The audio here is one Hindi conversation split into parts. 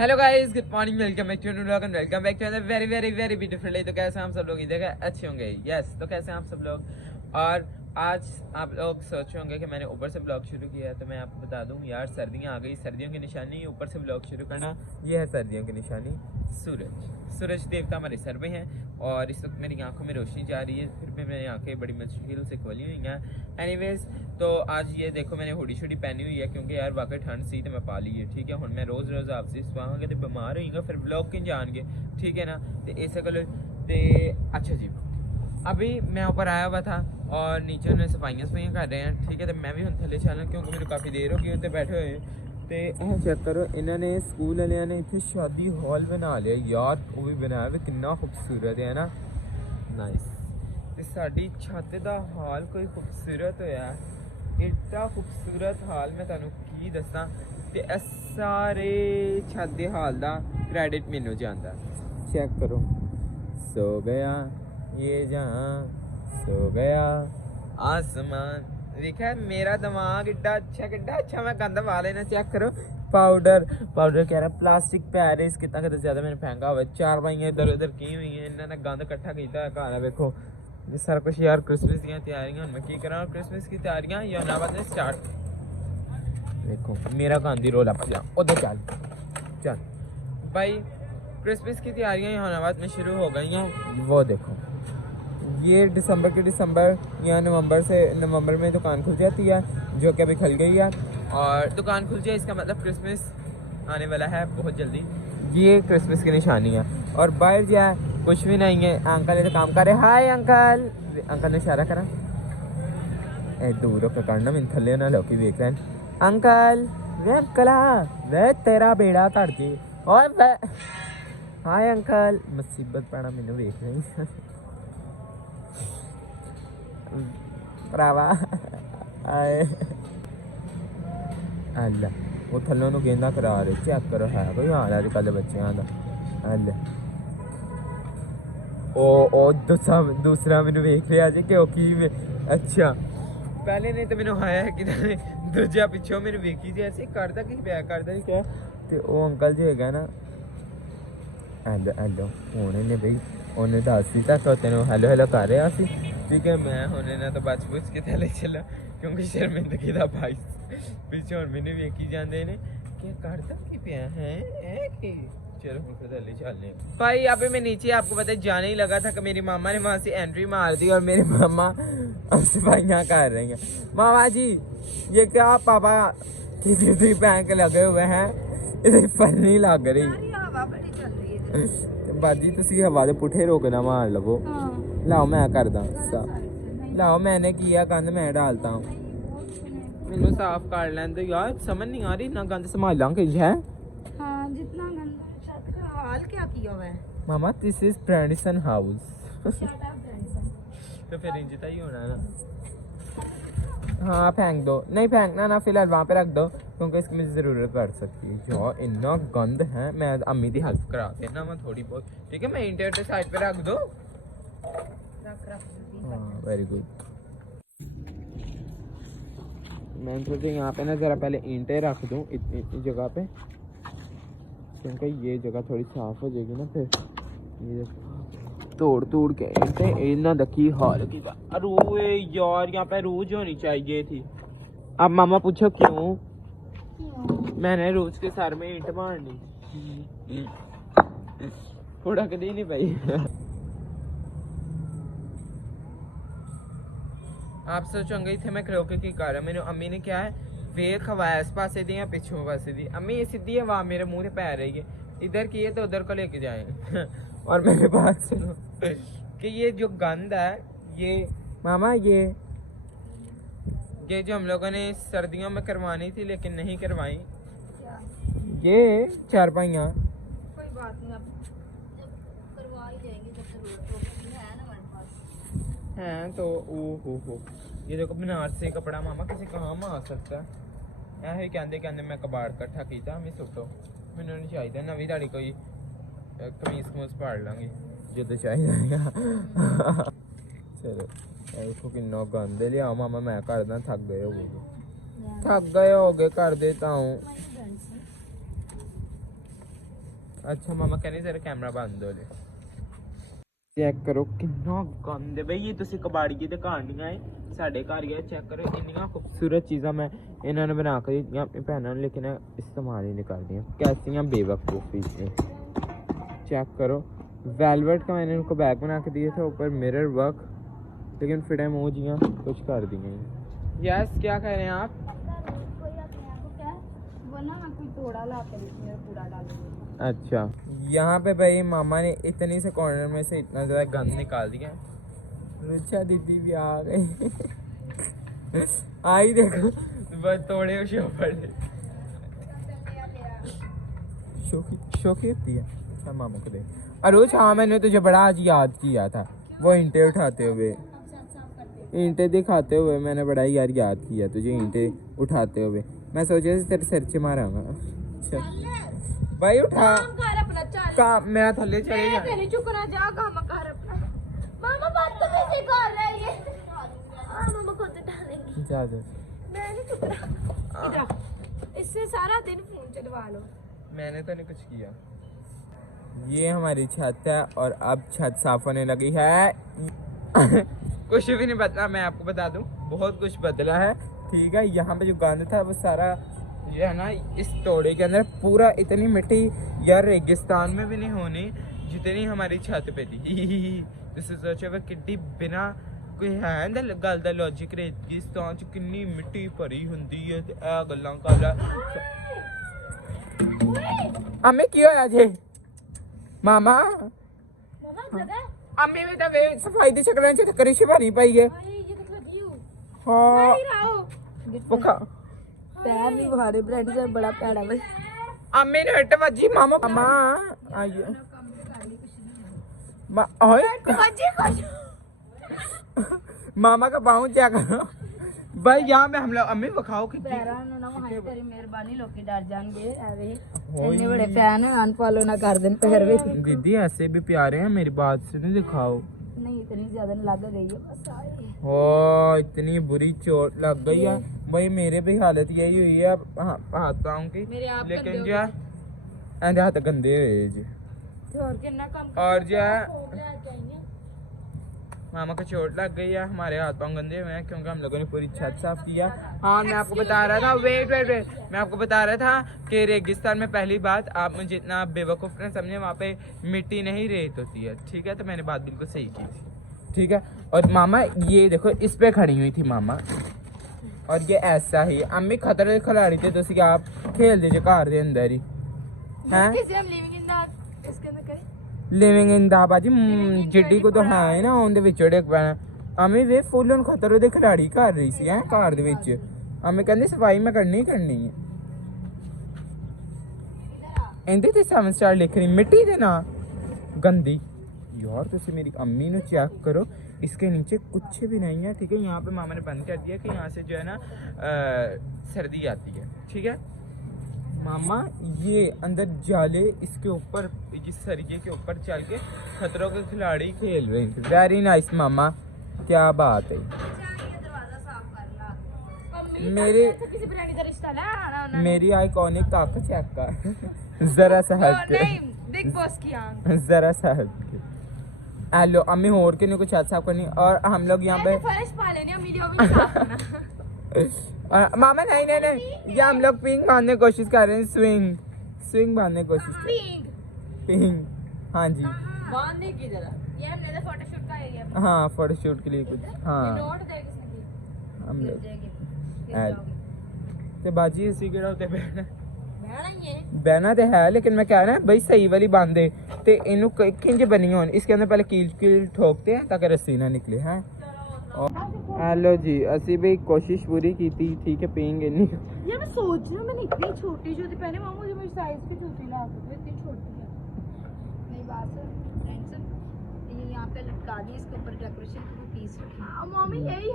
Hello guys, good morning, welcome back to vlog and welcome back to another very very very beautiful day. तो कैसे हैं आप सब लोग? इधर अच्छे होंगे? यस। तो कैसे हैं आप सब लोग? और आज आप लोग सोच रहे होंगे कि मैंने ऊपर से ब्लॉग शुरू किया है, तो मैं आपको बता दूं यार, सर्दियां आ गई। सर्दियों की निशानी ऊपर से ब्लॉग शुरू करना, ये है सर्दियों की निशानी। सूरज देवता हमारे सर में है और इस वक्त मेरी आंखों में रोशनी जा रही है, फिर भी मेरी आंखें बड़ी मुश्किल से खोली हुई हैं। एनीवेज, तो आज ये देखो मैंने हुडी शुडी पहनी हुई है क्योंकि यार वाकई ठंड सी तो मैं पा ली है। ठीक है, हुण मैं रोज़ रोज़ आपसे सुवांगा तो बीमार होइएगा, फिर ब्लॉग किन जाएंगे। ठीक है ना? तो इस गल अच्छा जी, अभी मैं ऊपर आया हुआ था और नीचे उन्हें सफाइयाँ कर रहे हैं। ठीक है, तो मैं भी हूँ थले चलना क्योंकि मेरे काफ़ी देर हो गई उत्ते बैठे हुए। तो चेक करो, इन्होंने स्कूल वाले ने इतने शादी हॉल बना लिया यार, वो भी बनाया हुआ कितना खूबसूरत है ना, नाइस। तो साड़ी छत का हाल कोई खूबसूरत होया, एडा खूबसूरत हाल मैं तुहानू की दसां। ते सारे छत के हाल का क्रेडिट मैनू जांदा। चेक करो, सो गया ये जहाँ, सो गया आसमान। देखा मेरा दिमाग एडा अच्छा मैं गंद पा लेना। चेक करो, पाउडर कह रहा प्लास्टिक पैरिस कितना कितना ज़्यादा मैंने फेंका हुआ। चार भाइयाँ इधर उधर की हुई हैं, इन्होंने गंद इकट्ठा किया है घर। देखो ये सारा कुछ यार क्रिसमस की तैयारियां मैं की करा। क्रिसमस की तैयारियां यमुनाबाद में स्टार्ट। देखो मेरा गांधी रोल अप उधर चल भाई, क्रिसमस की तैयारियां यमुनाबाद में शुरू हो गई हैं। वो देखो ये दिसंबर या नवंबर में दुकान खुल जाती है, जो कि अभी खुल गई है। और दुकान खुल जाए इसका मतलब क्रिसमस आने वाला है बहुत जल्दी। ये क्रिसमस की निशानी है। और बाहर जाए कुछ भी नहीं है। अंकल ने तो काम कर रहे। हाय अंकल ने इशारा करा। दूर होकर करना, मैं थले ना लोग देख रहे हैं। अंकल वे तेरा बेड़ा कर जी। और हाय अंकल, मुसीबत पैना मैनू देख रही भरावा आए अल्लाह, वो थल्लों नूं गेंदा करा रहे। चेक करो है कोई हाल अजकल बच्चों का। अल्लाह ओ दूसरा मैनू वेख लिया जी क्योंकि अच्छा पहले ने तो मैनू आया कि दूजा पिछों मैनू वेखी जी ऐसे करदा कि पिया करदा ही क्या। तो वो अंकल जी है ना, हेलो होने ने बई उन्हें दस ही तक तेन हेलो कर रहा सी। ठीक है, मैं होने ना तो बच बुच के थले चला क्योंकि शर्मिंदगी का भाई पिछे और मैंने वेखी जाते ने क्या करता कि पिया है कि। चलो हम थले चलने भाई। यहाँ पे मैं नीचे आपको पता जाने ही लगा था कि मेरी मामा ने वहाँ से एंट्री मार दी और मेरे मामा सफाइयाँ कर रही हैं। मामा जी ये क्या पापा की ड्यूटी बैंक लगे हुए हैं, इधर फनी लग रही बाजी। तुसी हवा दे पुठे रोकना मार लवो। लाओ मैं करदा लाओ, मैंने किया गंद मैं डालता हूँ। मैनू साफ कर लें दो यार, समझ नहीं आ रही इतना गंद संभाला कहीं है। हाँ, जितना गंद छत का हाल क्या किया हुआ है मामा, दिस इज ब्रांडिसन हाउस। तो फिर इंजता ही होना ना। हाँ फेंक दो, नहीं फेंकना ना, फिलहाल वहाँ पे रख दो क्योंकि इसकी मुझे ज़रूरत पड़ सकती है। जो इतना गंद है, मैं अम्मी की हेल्प करा देना मैं थोड़ी बहुत। ठीक है, मैं इंटरनेट साइड पे रख दो। हाँ वेरी गुड। मैं सोचा यहाँ पे ना ज़रा पहले ईंटें रख दूँ इतनी जगह पे, क्योंकि ये जगह थोड़ी साफ़ हो जाएगी ना। फिर ये तोड़ के ईंटें इन्ना दखी हाल की अरे यार, यहाँ पे रोज होनी चाहिए थी। अब मामा पूछो क्यों? मैंने रोज के सर में ईंट मारनी थोड़ा कभी नहीं भाई। आप सोचोगे थे मैं खड़ोके की कर रहा। मेरे अम्मी ने क्या है वेख हवा इस पासे दी या पिछों पासे दी। अम्मी ये सीधी हवा मेरे मुंह पे पै रही है, इधर की है तो उधर को लेके जाए। और मेरे बात सुनो कि ये जो गंद है ये मामा, ये जो हम लोगों ने सर्दियों में करवानी थी लेकिन नहीं करवाई, ये चारपाइयाँ। कोई बात नहीं, अब जब करवा ही देंगे जब जरूरत होगी। है ना हमारे पास हैं तो हो ये देखो बनारस से कपड़ा मामा किसी काम आ सकता है। ऐसे कहते मैं कबाड़ कट्ठा किया मैं सुटो, मैंने नहीं चाहिए नवी धाड़ी कोई कमीज कमूज पाड़ लाँगी जो चाहिए। चलो देखो किन्ना गंद लिया मामा, मैं करदा थक गए हो गए कर देता हूँ। अच्छा मामा कहने जरा कैमरा बंद दो ले चेक करो कितना गंद है भाई ये तुसी कबाड़ी की दुकान नहीं आए साडे घर गए चेक करो इतनी खूबसूरत चीज़ां मैं इन्होंने बना कर दी अपनी भैनों ने लेकिन इस्तेमाल ही नहीं कर दी कैसी बेवकूफ़ी चेक करो वेलवेट का मैंने उनको बैग बना के दिए थे ऊपर मिरर वर्क लेकिन फिर इमोजियाँ कुछ कर दी गई यस क्या कह रहे हैं आप अच्छा यहाँ पे भाई मामा ने इतनी से कॉर्नर में से इतना ज़्यादा गंद निकाल दिया रुचा दीदी भी आ गई आई देखो बस तोड़े शोकी होती है अच्छा मामा को दे अरुज हाँ मैंने तुझे बड़ा आज याद किया था वो ईंटें उठाते हुए ईंटें दिखाते हुए मैंने बड़ा यार याद किया तुझे ईंटें उठाते हुए मैं सोचा तेरे सर से मारांगा अच्छा भाई उठा काम मैं थल्ले चले जा तेरी चुकना जा काम कर अपना मामा बदतमीजी कर रही है मामा खुद डालेंगी जा जा मैं नहीं चुकना इधर इससे सारा दिन फोन चलवा लो मैंने तो नहीं कुछ किया ये हमारी छत है और अब छत साफ होने लगी है कुछ भी नहीं बदला मैं आपको बता दूं बहुत कुछ बदला है ठीक है यहाँ पे जो गंद था वो सारा जो है ना इस तोड़े के अंदर पूरा इतनी मिट्टी यार रेगिस्तान में भी नहीं होनी जितनी हमारी छत पे थी तुसी सोचो वे किड्डी बिना कोई है ना गल दा लॉजिक रेगिस्तान च कितनी मिट्टी भरी हुंदी है ते आ गल्लां कर अम्मी की होया जे मामा अम्मी भी तो वे सफाई दी चक्करां च करी शिवानी पाई है हां भुखा पैर नहीं बुखारे ब्रेड से बड़ा पैड़ा बस अम्मी ने हट बजी मामा मामा आइए ओए मामा का पाँव चेक करो भाई यहाँ में हम लोग अम्मी बखाओ कि पैरा ना वहां तेरी मेहरबानी लोग डर जाएंगे अरे इतने बड़े फैन है अनफॉलो ना कर देन पैर वे दीदी ऐसे भी प्यारे हैं मेरी बात से नहीं दिखाओ नहीं इतनी ज्यादा लग गई है बस ओ इतनी बुरी चोट लग गई है भाई मेरे भी हालत यही हुई है हाथ पाँव की लेकिन जो है ऐसे हाथ गंदे हुए जी और जो है मामा को चोट लग गई है हमारे हाथ पाँव गंदे हुए हैं क्योंकि हम लोगों ने पूरी छत साफ किया हाँ मैं आपको बता रहा था वेट मैं आपको बता रहा था कि रेगिस्तान में पहली बात आप मुझे इतना बेवकूफ़ न समझे वहाँ पे मिट्टी नहीं रेत होती है ठीक है तो मैंने बात बिल्कुल सही की थी ठीक है और मामा ये देखो इस पे खड़ी हुई थी मामा और ये ऐसा ही अम्मी खतरे खिलाड़ी थे तो क्या आप खेल दीजिए घर के अंदर ही लिविंग इन दा बाजी जिड्डी को तो है ना ਉਹਦੇ ਵਿੱਚ ੜਕ ਪੈਣਾ ਅਮੀ ਵੇ ਫੁੱਲ ਨੂੰ ਖਤਰੇ ਦੇ ਖਿਡਾਰੀ ਕਰ ਰਹੀ ਸੀ ਹੈ ਘਰ ਦੇ ਵਿੱਚ ਅਮੀ ਕਹਿੰਦੀ ਸਫਾਈ ਮੈਂ ਕਰਨੀ ਹੈ ਇਹਦੇ ਤੇ 7 ਸਟਾਰ ਲਿਖ ਰਹੀ ਮਿੱਟੀ ਦੇ ਨਾ गंदी यार तुसी मेरी अम्मी ने चेक करो इसके नीचे कुछ भी नहीं है ठीक है यहाँ पे मामा ने बंद कर दिया कि यहाँ से जो है ना सर्दी आती है ठीक है मामा ये अंदर जाले इसके ऊपर इस सरिये के ऊपर चल के खतरों के खिलाड़ी खेल रहे थे वेरी नाइस मामा क्या बात है मेरी आइकॉनिक ताकत चेक कर जरा सा हट के बिग बॉस की आंख जरा सा हट के हेलो अम्मी होर के नहीं कुछ हाथ साफ करनी और हम लोग यहाँ पे फर्श पा लेने वीडियो भी साफ करना मामा नहीं नहीं नहीं ये हम लोग पिंग बांधने की कोशिश कर रहे हैं स्विंग बांधने की कोशिश पिंग हाँ जी बांधने की जरा ये हमने तो फोटोशूट का एरिया हाँ फोटोशूट के लिए कुछ हाँ नोट दे किसने हम लोग ते बाजी इसी के होते बहना तो है लेकिन मैं कह रहा है भाई सही वाली बांधे ते इनू खिंज बनी हो इसके अंदर पहले कील ठोकते हैं ताकि रस्सी ना निकले हैं हेलो जी असी भी कोशिश पूरी की थी ठीक है पियेंगे नहीं यार मैं सोच रही हूँ मैंने इतनी छोटी जूती पहने मामा मुझे मेरी साइज की जूती ला दो इतनी छोटी है मेरी बात सुन फ्रेंड्स ये यहाँ पे लटका दी इसके ऊपर डेकोरेशन की पीस रखी मम्मी यही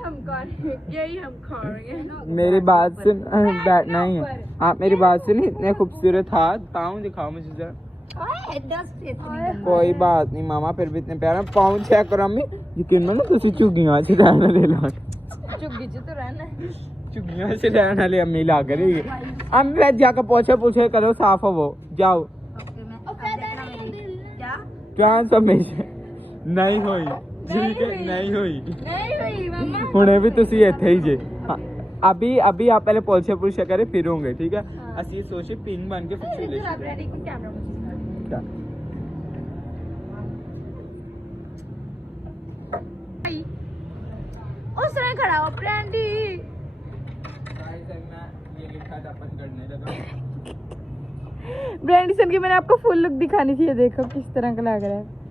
हम खा रहे हैं मेरी बात सुन बैठना ही है आप मेरी बात सुन इतने खूबसूरत हाथ पाँव दिखाओ मुझे जरा कोई बात नहीं मामा फिर भी इतने प्यारा पाँव चेक करो अम्मी यकीन मानो तुसी झुग्गियां से रहने ले ला झुग्गी च तो रहना झुग्गियां से रहने वाले अम्मी ला कर अम्मी जाकर पूछे करो साफ हो वो जाओ ਟ੍ਰਾਂਸਫਰਮੇਸ਼ਨ ਨਹੀਂ ਹੋਈ ਠੀਕ ਹੈ ਨਹੀਂ ਹੋਈ ਹੁਣੇ ਵੀ ਤੁਸੀਂ ਇੱਥੇ ਹੀ ਜੇ ਹਾਂ अभी अभी आप पहले पोलशा पुलशा करें फिर होंगे ठीक है ਅਸੀਂ ਸੋਚੇ ਪਿੰਗ ਬਣ ਕੇ ਫਿਰ उस तरह खड़ा हो ब्रांडी ये लिखा था अपन करने लगा ब्रांडी सन की मैंने आपको फुल लुक दिखानी थी ये देखो किस तरह का लग रहा है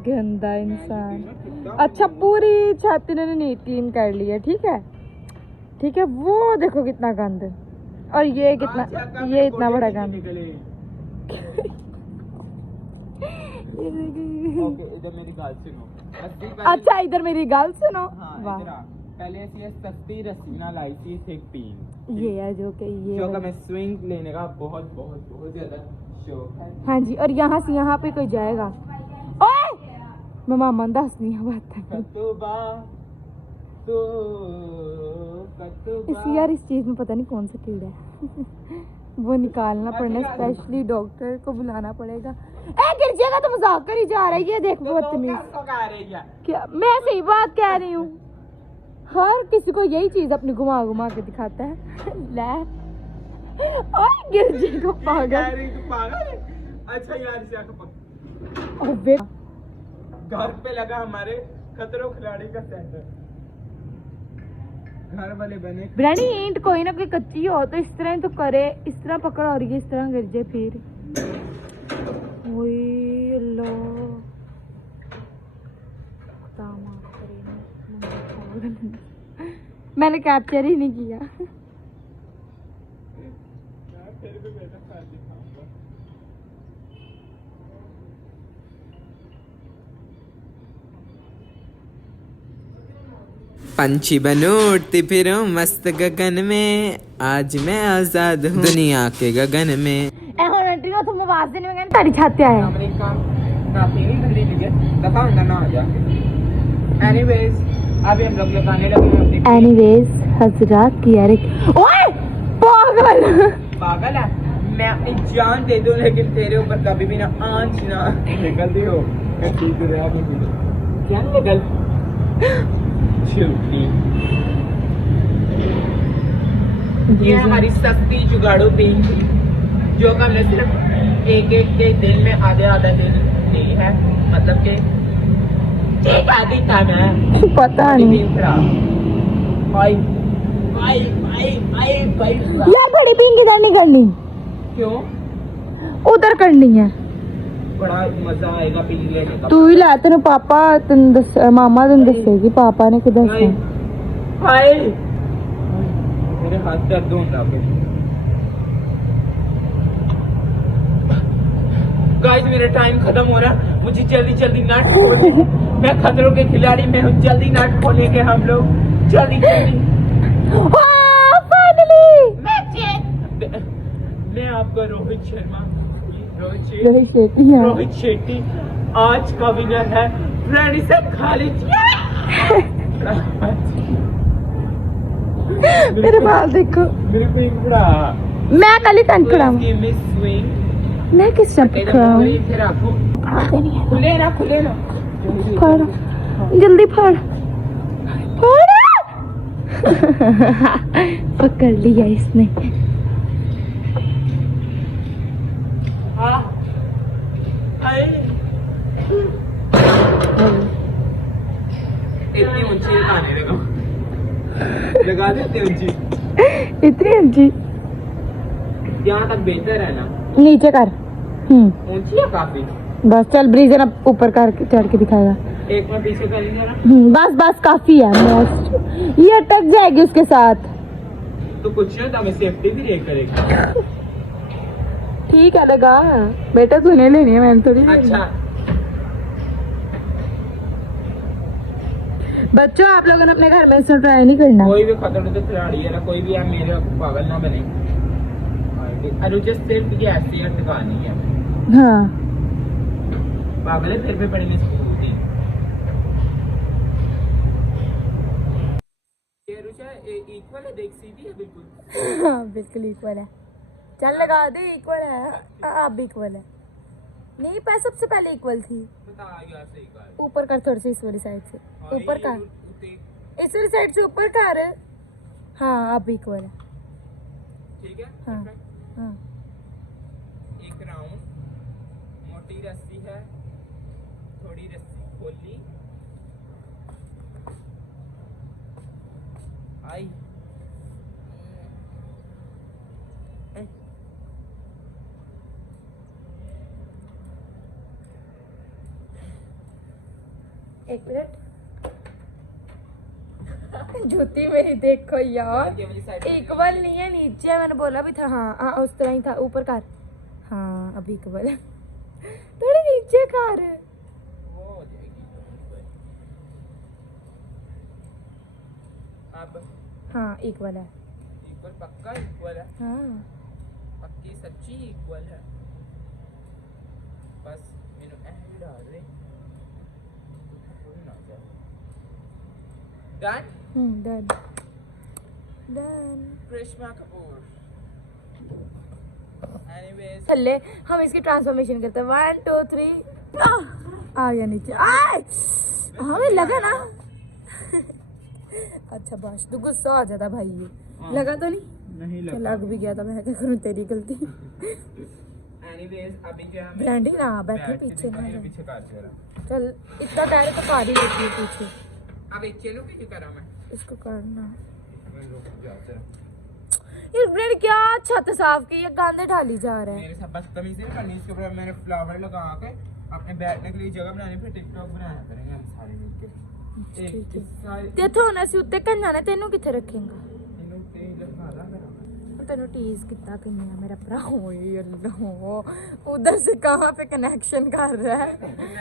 गंदा इंसान अच्छा पूरी छत इन्होंने नीट क्लीन कर ली है ठीक है वो देखो कितना गंद और ये कितना ये इतना बड़ा गंद इधर मेरी बात सुनो अच्छा इधर मेरी गाल सुनो वाह पहले ऐसी सस्ती रस्सी ना लाई थी थिक पिन ये है जो कि ये जो का मैं स्विंग लेने का बहुत बहुत बहुत ज्यादा शौक है हाँ जी और यहाँ से यहाँ पे कोई जाएगा ओए मैं मामा दस नहीं है बात कतुबा तो यार इस चीज में पता नहीं कौन सा कीड़ा है वो निकालना पड़ना स्पेशली डॉक्टर को बुलाना पड़ेगा ए गिर जाएगा तो मजाक कर ही जा रहा है ये देख बहुत तमीज क्या मैं सही बात कह रही हूँ हर किसी को यही चीज अपनी घुमा घुमा के दिखाता है ले ओए गिर जाएगा पागल अच्छा यार अबे घर पे लगा हमारे खतरों खिलाड़ी का सेंटर घर वाले बने ब्रांडी ईंट कोई ना कोई कच्ची हो तो इस तरह तो करे इस तरह पकड़ और ये इस तरह गिर जाए फिर ओए अल्लाह खुदा माफ करे मैंने कैप्चर ही नहीं किया फिर भी बेटा साथ दिखाऊंगा पंछी बनो उड़ती फिरूं मस्त गगन में आज मैं आजाद हूँ दुनिया के गगन में तुम आवाज देने में तारी छाते आए अभी हम लोग लगाने लगे एनीवेज हजरात की यार ओए पागल पागल है मैं अपनी जान दे दूं लेकिन तेरे ऊपर कभी भी ना आंच ना निकलती हो क्या निकल ये हमारी सस्ती जुगाड़ू पिंग थी जो कि हमने सिर्फ एक के दिन में आधा दिन ली है मतलब कि एक आधी था मैं पता नहीं भाई यार थोड़ी पिंग इधर नहीं करनी क्यों उधर करनी है बड़ा मजा आएगा पिंग लेने का तू ही ला तेरे पापा तुम दस मामा तुम दसेगी पापा ने किधर से हाय मेरे हाथ दर्द होने लगे गाइस मेरा टाइम खत्म हो रहा मुझे जल्दी जल्दी नट खोलने मैं खतरों के खिलाड़ी में हूँ जल्दी नट खोलेंगे हम लोग जल्दी फाइनली मैं आपका रोहित शर्मा रोहित शेट्टी आज का विनर है ब्रांडी सब खालिद मेरे बाल देखो मेरे को एक बड़ा मैं कल ही टंग खड़ा हूँ मिस स्विंग मैं किस तरह खड़ा हूँ फिर आपको खुले ना फाड़ जल्दी फाड़ पकड़ लिया इसने इतनी ऊंची लगाने लगा देते ऊंची इतनी ऊंची यहाँ तक बेहतर है ना नीचे कर ऊंची है काफी बस चल ब्रीज ना ऊपर कर चढ़ के दिखाएगा एक बार पीछे करेंगे ना बस काफी है मोस्ट ये अटक जाएगी उसके साथ तो कुछ नहीं तो हमें सेफ्टी भी नहीं करेगा ठीक है लगा बेटा तूने लेनी है मैंने थोड़ी अच्छा बच्चों आप लोगों ने अपने घर में इसको ट्राई नहीं करना कोई भी खतरनाक तो खिलाड़ी है ना कोई भी आप मेरे पागल ना बने अरुजस सिर्फ ये ऐसी अटकानी है हाँ पागल है फिर भी पढ़ने स्कूल ये रुचा इक्वल है देख सीधी है बिल्कुल हाँ बिल्कुल इक्वल है चल लगा दे इक्वल है आप भी इक्वल है नहीं पर सबसे पहले इक्वल थी। बता यार सही कर। ऊपर कर थोड़ी सी इस वाली साइड से, ऊपर कर, इस वाली साइड से ऊपर कर। हाँ अब इक्वल है। ठीक है। हाँ हाँ। एक राउंड मोटी रस्सी है, थोड़ी रस्सी खोली आई। एक मिनट जूती मेरी देखो यार, इक्वल नहीं है, नीचे है, मैंने बोला भी था। हाँ हाँ उस तरह ही था, ऊपर कर। हाँ अभी इक्वल है, थोड़ी नीचे कर। वो हो जाएगी अब। हाँ इक्वल है। इक्वल पक्का इक्वल है। हाँ पक्की सच्ची इक्वल है। बस मैंने ऐसे डाल रहे done. Done done. Karishma Kapoor. Anyways चले हम इसकी ट्रांसफॉर्मेशन करते हैं। 1 2 3 आ गया नीचे। हमें लगा ना अच्छा बस तू गुस्सा आ जाता भाई, ये लगा तो नहीं लगा। लग भी गया था, मैं क्या करूं, तेरी गलती। एनीवेज अभी क्या हम ब्रांडी ना बैठे पीछे ना, पीछे काट जरा। चल इतना डायरेक्ट तो कार ही लेती है पीछे। अब एक चलो क्या करा मैं इसको करना मैं रुक जा जरा। ये ब्रेड क्या छत साफ की, ये गांदे ढाली जा रहा है। मेरे साथ बदतमीजी नहीं करनी। इसके ऊपर मैंने फ्लावर लगा के अपने बैठने के लिए जगह बनानी, फिर टिकटॉक बनाया करेंगे हम सारे मिलके। ठीक है ते थोना सी उत्ते कन्ना ने तेनू किथे रखेगा, इन्हों तेल लगा ला मेरा तेनू टीज कितना कन्या मेरा भरा। ओए अल्लाह उधर से कहां पे कनेक्शन कर रहा है।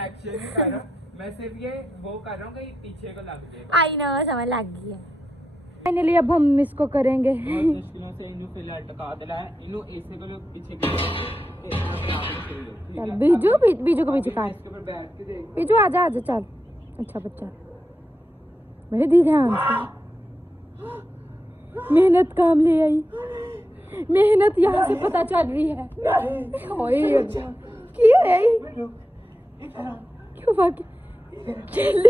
एक्शन नहीं कर रहा मैं, सिर्फ ये वो कर रहा हूँ कि पीछे को लग जाए। आई नो समझ लग गई है। फाइनली अब हम इसको करेंगे। बहुत मुश्किलों से इन्हों फिर लटका दिला है। इन्हों ऐसे को लोग पीछे चल बीजू बीजू को पीछे काट। इसके ऊपर बैठ के देख। बीजू आजा आजा चल। अच्छा बच्चा मेरे दी ध्यान से, मेहनत काम ले आई, मेहनत यहाँ से पता चल रही है। ओए अच्छा क्यों है क्यों बाकी खेल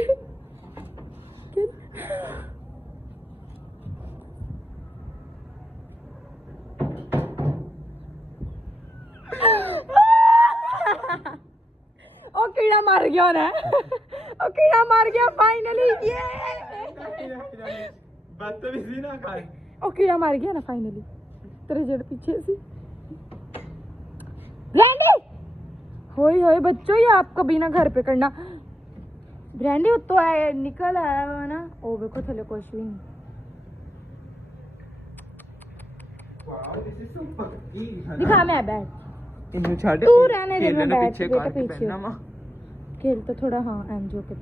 ओ कीड़ा मार गया ना, ओ कीड़ा मार गया फाइनली। ये बदतमीजी ना कर। ओ कीड़ा मार गया ना फाइनली तेरे जड़ पीछे से। ब्रांडी होई होई बच्चों, ये आप कभी ना घर पे करना। ब्रांडी तो आया निकल आया हुआ ना, ओ देखो थले कुछ भी नहीं। Wow this is so funny. दिखा मैं बैठ, इन्हों छाड़ तू रहने दे, मैं बैठ पीछे बेटा काट के पीछे पहनना मां। खेल तो थोड़ा। हाँ एंजॉय कर।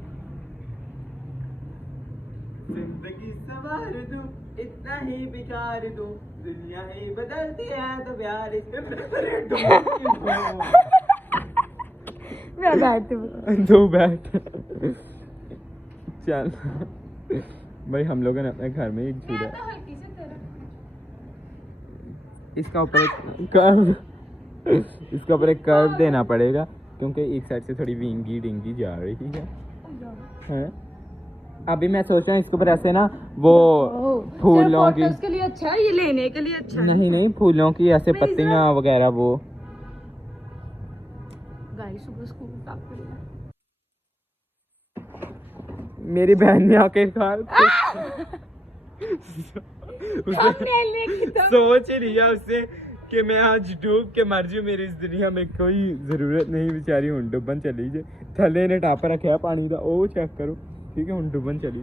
जिंदगी सवार दूं इतना ही बिचार दूं, दुनिया ही बदलती है तो प्यार इसमें। मैं बैठ दो बैठ चल भाई। हम लोगों ने अपने घर में एक झूला, इसका ऊपर एक कर्व, इसका ऊपर एक कर्व देना पड़ेगा क्योंकि एक साइड से थोड़ी विंगी डिंगी जा रही है। अभी मैं सोच रहा हूँ इसके ऊपर ऐसे ना वो फूलों की, उसके लिए अच्छा है, ये लेने के लिए अच्छा है। नहीं फूलों की ऐसे पत्तियां वगैरह वो। गाइस सुबह स्कूल टाप मेरी बहन ने आके खा सोच ही लिया उससे कि मैं आज डूब के मर जाऊं, मेरी इस दुनिया में कोई जरूरत नहीं, बेचारी हुन डुबन चली जे। थले ने टाप रखा पानी का, ओ चेक करो ठीक है, हुन डुबन चली।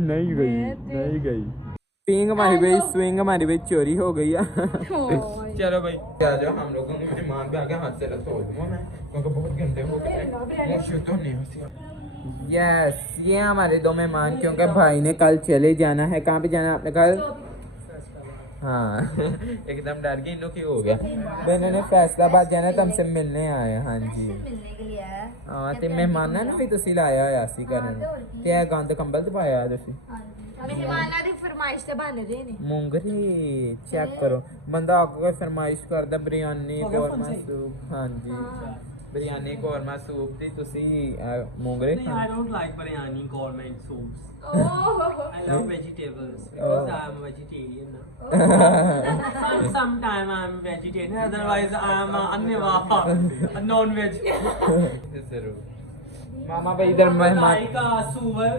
नहीं गई पिंग हमारी भाई, स्विंग हमारी भाई चोरी हो गई है। चलो भाई आ जाओ, हम लोगों के मेहमान भी आ गए, हाथ से धो दूंगा मैं क्योंकि बहुत गंदे हो गए। यस ये हमारे दो मेहमान, क्योंकि भाई ने कल चले जाना है। कहाँ पे जाना है आपने कल? हाँ एकदम डर गई, की हो गया। मैंने फैसलाबाद जाना तो हमसे मिलने आए। हाँ जी हाँ ते मेहमान ना भी तुसी लाया होया सी करन ते गंद कंबल दबाया तुसी। ਮਹਿਮਾਨਾਂ ਦੀ ਫਰਮਾਇਸ਼ ਤੇ ਬਣ ਰਹੇ ਨੇ ਮੂੰਗਰੀ ਚੈੱਕ ਕਰੋ ਬੰਦਾ ਅੱਗੇ ਫਰਮਾਇਸ਼ ਕਰਦਾ ਬਿਰਿਆਨੀ ਕੋਰਮਾ ਸੂਪ ਹਾਂਜੀ ਬਿਰਿਆਨੀ ਕੋਰਮਾ ਸੂਪ ਦੀ ਤੁਸੀਂ ਮੂੰਗਰੇ I don't like biryani gourmet soups. ਓਹ I love vegetables because I'm a vegetarian now. Sometime I'm vegetarian, otherwise I'm a non-veg. ਜ਼ਰੂਰ ਮਾਮਾ ਭਾਈ ਇਧਰ ਮਹਿਮਾਨ Like a suvar.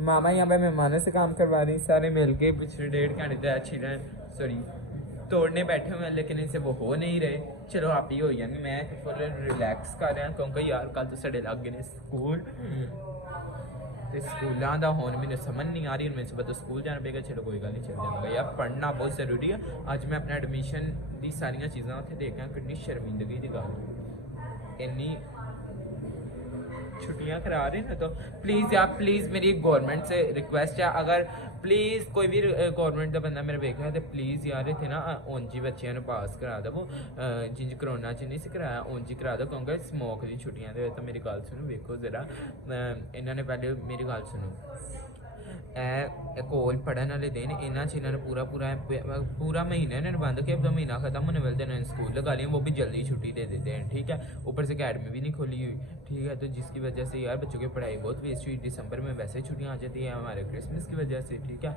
मामा यहाँ पे मेहमानों से काम करवा रही सारे मिल के पिछले 1.5 घंटे से अच्छी सॉरी तोड़ने बैठे हुए हैं लेकिन इनसे वो हो नहीं रहे चलो आप ही हो यानी मैं फुल रिलैक्स कर रहा क्योंकि यार कल तो साढ़े लग गए स्कूल तो स्कूलों का हुण मैंने समझ नहीं आ रही मेरे सुबह तो स्कूल जाना पेगा चलो कोई गल नहीं चल जाऊँगा यार पढ़ना बहुत ज़रूरी है अज मैं अपना एडमिशन की सारिया चीज़ा उत्थे देखा कितनी शर्मिंदगी की गल इन्नी छुट्टियां करा रहे हैं तो प्लीज़ यार प्लीज़ मेरी गवर्नमेंट से रिक्वेस्ट है अगर प्लीज़ कोई भी गवर्नमेंट का बंदा मेरे वेखा है तो प्लीज़ यार इतने ना ਉਂਝ ਹੀ ਬੱਚਿਆਂ ਨੂੰ ਪਾਸ ਕਰਾ ਦਵੋ ਜਿੰਜ ਕਰੋਨਾ ਚ ਨਹੀਂ ਸੀ ਕਰਾਇਆ ਉਂਝ ਹੀ ਕਰਾ ਦਿਓ ਕਿਉਂਕਿ ਸਮੋਕ ਦੀ ਛੁੱਟੀਆਂ ਦੇ ਵਿੱਚ ਤਾਂ ਮੇਰੀ ਗੱਲ ਸੁਣੋ ਵੇਖੋ ਜ਼ਰਾ ਇਹਨਾਂ ਨੇ ਪਹਿਲੇ ਮੇਰੀ ਗੱਲ ਸੁਣੋ ਇਹ ਕੋਲ ਪੜਨ ਵਾਲੇ ਦਿਨ ਇਹਨਾਂ ਚ ਇਹਨਾਂ ਨੇ पूरा महीना इन्होंने बंद किया तो महीना खत्म होने वाले दिन स्कूल लगा लिए वो भी जल्दी छुट्टी दे देते हैं ठीक है ऊपर से अकेडमी भी नहीं खोली हुई ठीक है तो जिसकी वजह से यार बच्चों की पढ़ाई बहुत वेस्ट हुई दिसंबर में वैसे छुट्टियां आ जाती है हमारे क्रिसमस की वजह से ठीक है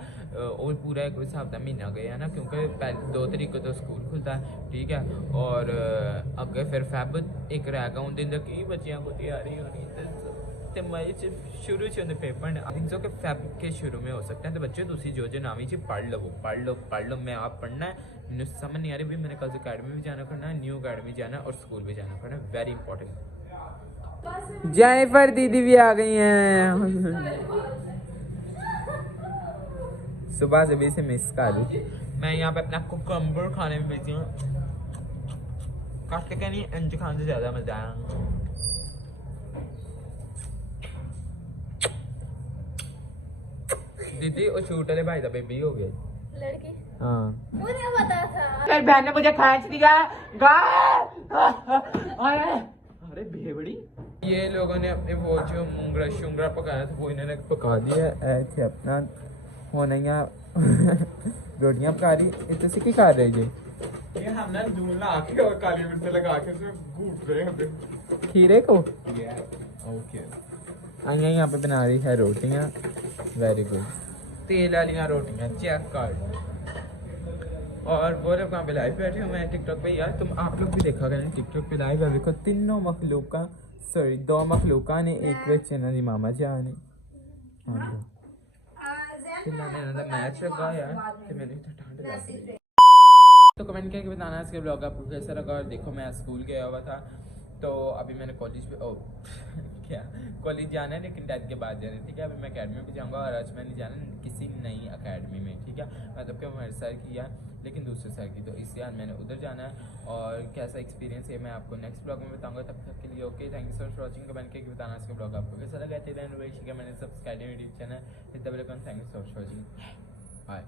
और पूरा कोई हिसाब का महीना गया ना क्योंकि 2 तारीख को तो स्कूल खुलता है ठीक है और अगे फिर फैब एक रह गया उन दिन तक की बच्चियां को तैयारी होनी तो मई शुरू से उन्हें पेपर आई थिंक सो कि फेब के शुरू में हो सकता है तो बच्चे दूसरी जो नामी चीज पढ़ लो मैं आप पढ़ना है मुझे समझ नहीं आ रही भाई मैंने कल से अकेडमी भी जाना पड़ना है न्यू अकेडमी जाना और स्कूल भी जाना पड़ना है वेरी इंपॉर्टेंट जय पर दीदी भी आ गई हैं सुबह से भी से मिस कर रही मैं यहाँ पे अपना कुकम्बर खाने में बिजी हूँ काट के नहीं इंज खाने से ज़्यादा मजा आया दीदी वो छूट वाले भाई का बेबी हो गया लड़की हाँ मुझे पता था फिर बहन ने मुझे खींच दिया अरे भेबड़ी ये लोगों ने अपने वो जो मुंगरा शुंगरा पकाया था वो इन्होंने पका दिया ऐसे अपना होना यहाँ रोटियां पका रही इतने से क्या कर रहे जी ये हमने दूध ला के और काली मिर्च लगा के उसमें घूट रहे हैं खीरे को ओके आइया यहाँ पे बना रही है रोटियां वेरी गुड तेल वाली रोटियां चेक कर और वो लोग वहाँ पे लाइव बैठे हुए हैं टिकटॉक पे यार तुम आप लोग भी देखा करें टिकटॉक पे लाइव है देखो तीनों मखलूका सॉरी 2 मखलूका ने एक बच्चे ना दी मामा जान ने मैच लगा यार तो मैंने तो ठंड लग गई तो कमेंट करके बताना इसके ब्लॉग आपको कैसा लगा और देखो मैं स्कूल गया हुआ था तो अभी मैंने कॉलेज पे क्या कॉलेज जाना है लेकिन 10 के बाद जाना है ठीक है अभी मैं अकेडमी भी जाऊंगा और आज मैंने जाना किसी नई अकेडमी में ठीक है मतलब कि हमारे सर की है लेकिन दूसरे सर की तो इसलिए आज मैंने उधर जाना है और कैसा एक्सपीरियंस है मैं आपको नेक्स्ट ब्लॉग में बताऊंगा तब तक के लिए okay thank you so much for watching comment करके बताना इसका ब्लॉग आपको कैसा लगा मैंने subscribe YouTube channel thank you so much for watching bye